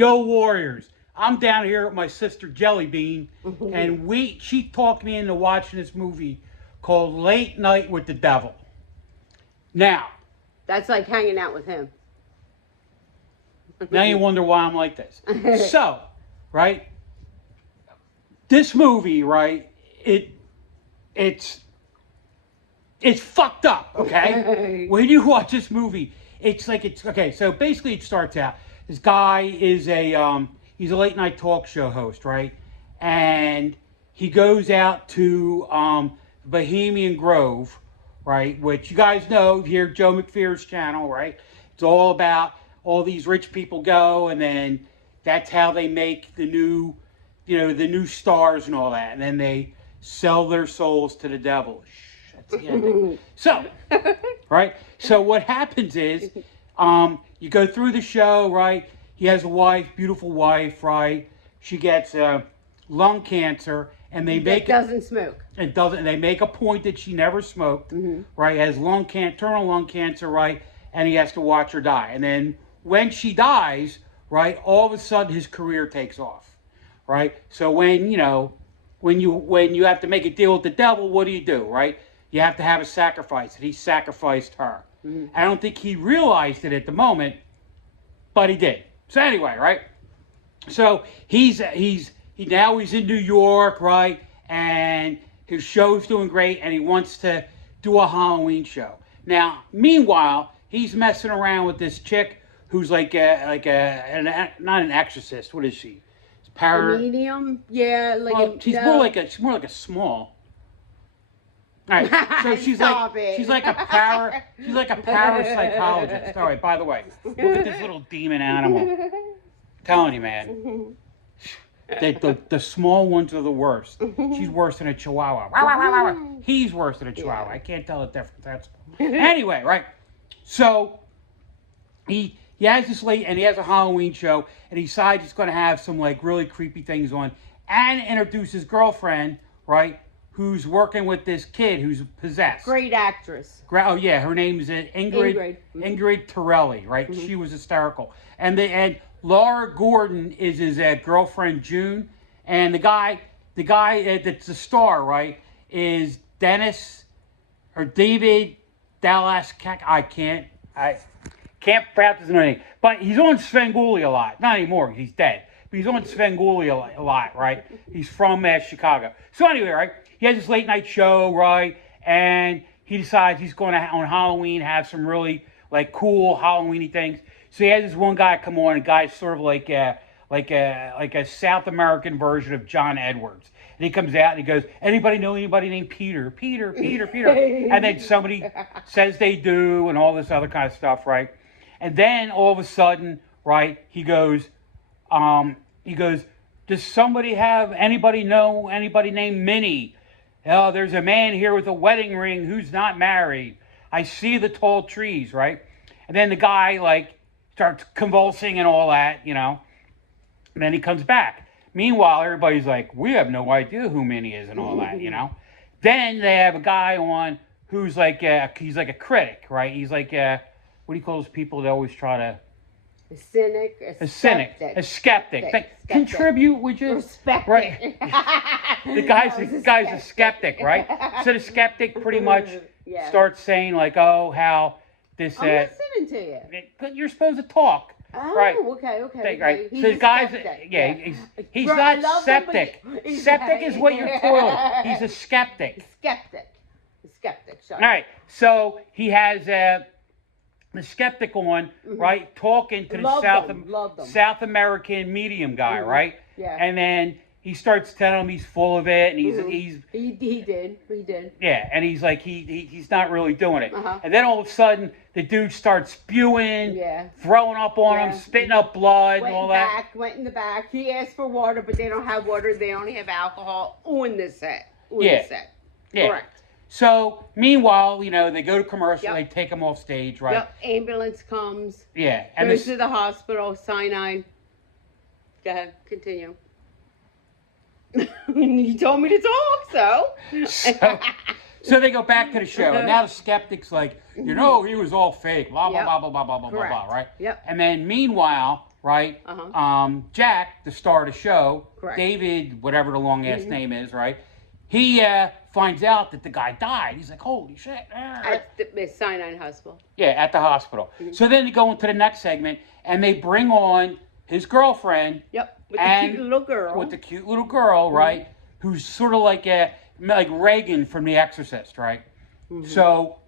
Yo, Warriors. I'm down here with my sister JellyBean, and she talked me into watching this movie called Late Night with the Devil. Now, that's like hanging out with him. Now you wonder why I'm like this. So, right, this movie, right, it's fucked up, okay? When you watch this movie, okay, so basically it starts out, this guy is he's a late night talk show host, right? And he goes out to Bohemian Grove, right? Which you guys know, here, Joe McPhear's channel, right? It's all about all these rich people go, and then that's how they make the new, the new stars and all that. And then they sell their souls to the devil. Shh, that's the ending. So, right? So what happens is, you go through the show, right? He has a wife, beautiful wife, right? She gets lung cancer, and doesn't smoke. It doesn't. And they make a point that she never smoked, right? Has terminal lung cancer, right? And he has to watch her die. And then when she dies, right, all of a sudden his career takes off, right? So when you have to make a deal with the devil, what do? Right? You have to have a sacrifice, and he sacrificed her. I don't think he realized it at the moment, but he did. So anyway, right? So he's now in New York, right? And his show's doing great, and he wants to do a Halloween show. Now, meanwhile, he's messing around with this chick who's not an exorcist. What is she? A medium? Yeah, she's more like a small. All right, so she's like a parapsychologist. All right, by the way, look at this little demon animal. I'm telling you, man. The small ones are the worst. She's worse than a chihuahua. He's worse than a chihuahua. I can't tell the difference. That's anyway, right? So he has this and he has a Halloween show, and he decides he's going to have some really creepy things on, and introduce his girlfriend, right? Who's working with this kid who's possessed. Great actress. Oh yeah, her name is Ingrid Torelli, right? She was hysterical, and Laura Gordon is his girlfriend June, and the guy that's the star, right, is David Dallas. I can't pronounce his name, but he's on Svengoolie a lot. Not anymore, he's dead. But he's on Svengoolie a lot, right? He's from Chicago. So anyway, right, he has this late night show, right, and he decides he's going to on Halloween have some really cool Halloweeny things. So he has this one guy come on, a guy sort of like a South American version of John Edwards. And he comes out and he goes, anybody know anybody named Peter? Peter. And then somebody says they do, and all this other kind of stuff, right? And then all of a sudden, right, he goes, does somebody know anybody named Minnie? Oh, there's a man here with a wedding ring who's not married. I see the tall trees, right? And then the guy, starts convulsing and all that, and then he comes back. Meanwhile, everybody's like, we have no idea who Minnie is and all that, Then they have a guy on who's he's like a critic, right? He's what do you call those people that always try to... A cynic, a skeptic. A skeptic. Contribute, would you? Respect right. The guy's a skeptic, right? So the skeptic pretty much starts saying how this... I'm listening to you. But you're supposed to talk. Oh, right. Okay. Right. He's so the guy's skeptic. He's not septic. Septic is what you're toilet. He's a skeptic. Skeptic. Sorry. All right. So he has the skeptic on, right, talking to the South American medium guy, right? Yeah. And then he starts telling him he's full of it, and he did. Yeah, and he's he's not really doing it. And then all of a sudden, the dude starts spewing, throwing up on him, spitting up blood, and all that. Went in the back. He asked for water, but they don't have water. They only have alcohol on the set. Yeah. Correct. So, meanwhile, they go to commercial, they take him off stage, right? Yep, ambulance comes. Yeah. And goes to the hospital, cyanide. Go ahead, continue. You told me to talk, so. So they go back to the show, and now the skeptic's like, he was all fake, blah, blah, Yep. blah, blah, blah, blah, blah, Correct. blah, right? Yep. And then meanwhile, right, Jack, the star of the show, Correct. David, whatever the long-ass name is, right, he finds out that the guy died. He's like, holy shit. At the Sinai Hospital. Yeah, at the hospital. So then they go into the next segment, and they bring on his girlfriend. Yep. With the cute little girl. With the cute little girl, right? Who's sort of like Reagan from The Exorcist, right? So,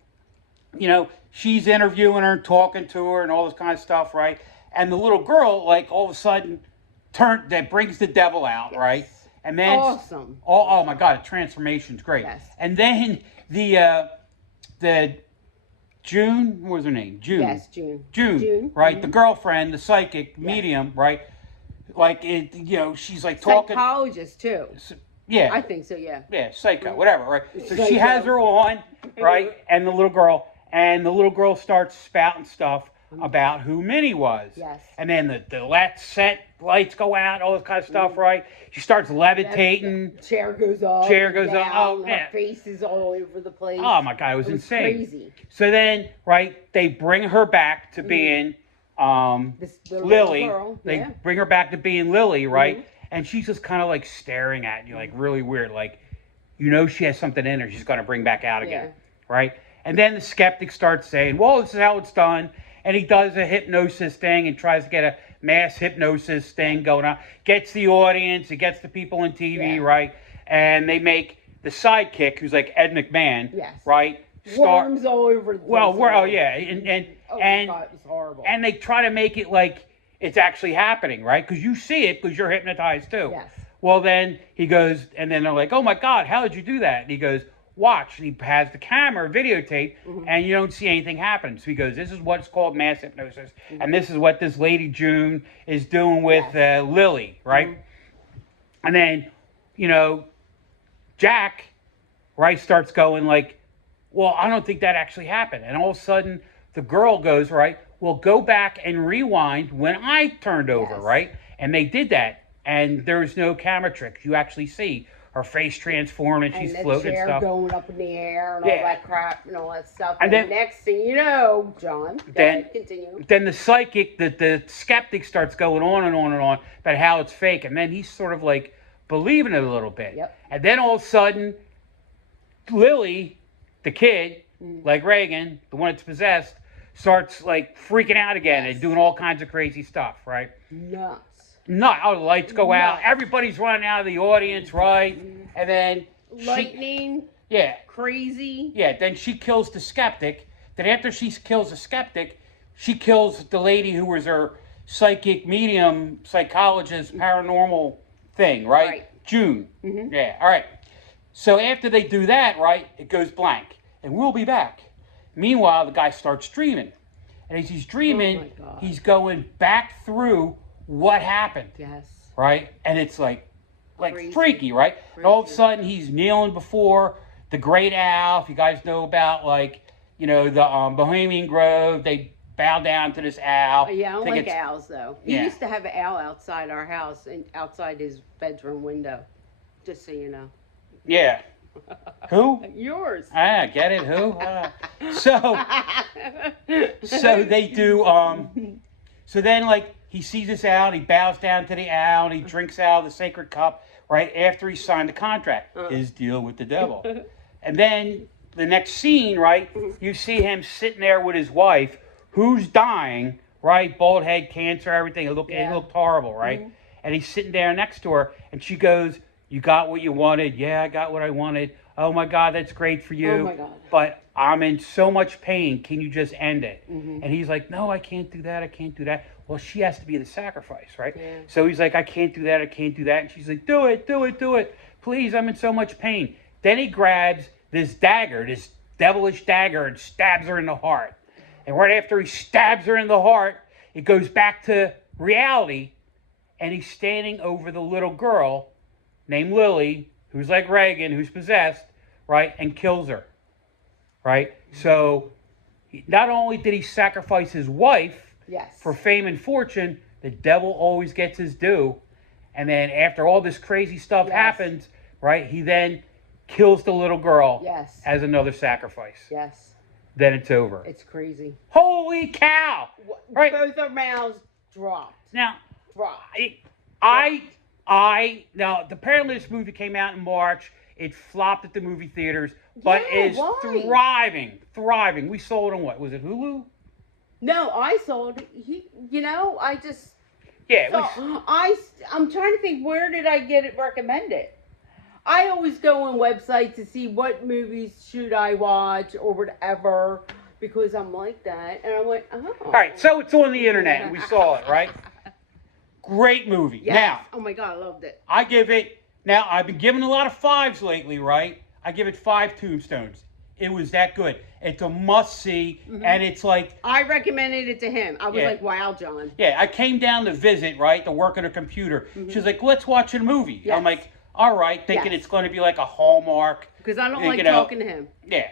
she's interviewing her and talking to her and all this kind of stuff, right? And the little girl, like, all of a sudden, that brings the devil out, right? And then awesome. Oh my God, the transformation's great. Yes. And then the June, what was her name? June. Yes, June. June, right? The girlfriend, the psychic medium, right? Like she's like talking. Psychologist too. Yeah. I think so. Yeah. Yeah, psycho, whatever, right? So Psycho. she has her on, right? And the little girl starts spouting stuff about who Minnie was. Yes. And then the lights go out, all this kind of stuff, right? She starts levitating. The chair goes up. Chair goes up. Oh, her yeah. face is all over the place. Oh my God, it was insane. Crazy. So then, right, they bring her back to being The Lily. girl. They bring her back to being Lily, right? And she's just kind of like staring at you, like really weird, like she has something in her. She's going to bring back out again, right? And then the skeptic starts saying, "Well, this is how it's done." And he does a hypnosis thing and tries to get a mass hypnosis thing going on. Gets the audience, it gets the people on TV, right? And they make the sidekick, who's like Ed McMahon, right? Worms all over the place. And oh my God, it was horrible. And they try to make it like it's actually happening, right? Because you see it because you're hypnotized too. Yes. Well, then he goes, and then they're like, "Oh my God, how did you do that?" And he goes, "Watch." And he has the camera videotape, and you don't see anything happen. So he goes, "This is what's called mass hypnosis, and this is what this lady June is doing with Lily, right?" And then, Jack, right, starts going like, "Well, I don't think that actually happened." And all of a sudden, the girl goes, right, "Well, go back and rewind when I turned over, right?" And they did that. And there's no camera tricks. You actually see her face transform and she's floating and stuff. And the chair going up in the air and all that crap and all that stuff. And then then, next thing you know, John, continue. Then the psychic, the skeptic starts going on and on and on about how it's fake. And then he's sort of like believing it a little bit. Yep. And then all of a sudden, Lily, the kid, like Reagan, the one that's possessed, starts like freaking out again and doing all kinds of crazy stuff, right? Nuts. Oh, the lights go out. Everybody's running out of the audience, right? And then lightning. Crazy. Yeah, then she kills the skeptic. Then after she kills the skeptic, she kills the lady who was her psychic medium, psychologist, paranormal thing, right? June. Yeah, all right. So after they do that, right, it goes blank. And we'll be back. Meanwhile, the guy starts dreaming. And as he's dreaming, he's going back through what happened. Yes. Right? And it's like Crazy. Freaky, right? Crazy. And all of a sudden he's kneeling before the Great Owl. If you guys know about the Bohemian Grove, they bow down to this owl. Yeah, I don't like owls though. He used to have an owl outside our house and outside his bedroom window. Just so you know. Yeah. Who? Yours. Get it? Who? So they do, so then he sees this owl and he bows down to the owl and he drinks out of the sacred cup right after he signed the contract, his deal with the devil. And then the next scene, right, you see him sitting there with his wife who's dying, right, bald head, cancer, everything. It looked horrible, right? And he's sitting there next to her and she goes, "You got what you wanted." "Yeah, I got what I wanted." "Oh my God, that's great for you. Oh my God. But I'm in so much pain. Can you just end it?" And he's like, "No, I can't do that. I can't do that." Well, she has to be the sacrifice, right? Yeah. So he's like, "I can't do that. I can't do that." And she's like, "Do it, do it, do it. Please, I'm in so much pain." Then he grabs this dagger, this devilish dagger, and stabs her in the heart. And right after he stabs her in the heart, it goes back to reality. And he's standing over the little girl named Lily, who's like Reagan, who's possessed, right, and kills her, right? So not only did he sacrifice his wife for fame and fortune, the devil always gets his due. And then after all this crazy stuff happens, right, he then kills the little girl Yes. as another sacrifice. Yes. Then it's over. It's crazy. Holy cow! Right. Both our mouths dropped. Now, Dropped. now, apparently this movie came out in March. It flopped at the movie theaters, but Yeah, is why? thriving. We sold on what? Was it Hulu? No, I sold. I just. Yeah. I'm trying to think, where did I get it recommended? I always go on websites to see what movies should I watch or whatever, because I'm like that, and I went, oh. All right, so it's on the internet, and we saw it, right? Great movie. Yes. Now, Oh my God, I loved it. I give it. Now, I've been giving a lot of 5s lately, right? I give it 5 tombstones. It was that good. It's a must-see, and it's like... I recommended it to him. I was like, wow, John. Yeah, I came down to visit, right, to work on a computer. She's like, let's watch a movie. Yes. I'm like, all right, thinking it's going to be like a Hallmark. Because I don't like talking to him. Yeah.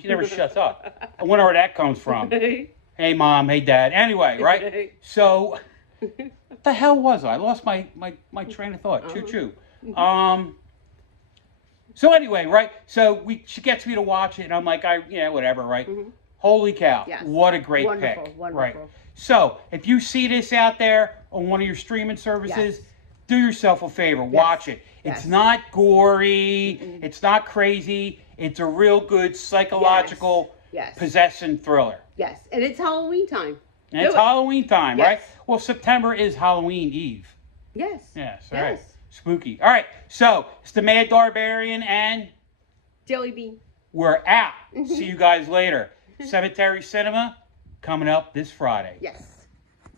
She never shuts up. I wonder where that comes from. Hey, Mom. Hey, Dad. Anyway, right? So, what the hell was I? I lost my train of thought. Choo-choo. So anyway, right? So she gets me to watch it, and I'm like, whatever, right? Holy cow! Yes. What a great Wonderful, pick, wonderful. right? So if you see this out there on one of your streaming services, do yourself a favor, watch it. Yes. It's not gory, it's not crazy. It's a real good psychological possession thriller. Yes, and it's Halloween time. And it's Halloween time, Yes. right? Well, September is Halloween Eve. Yes. Yes, all right. Spooky. All right, so it's the Mad Darbarian and JellyBean. we're out. See you guys later. Cemetery Cinema coming up this Friday. Yes.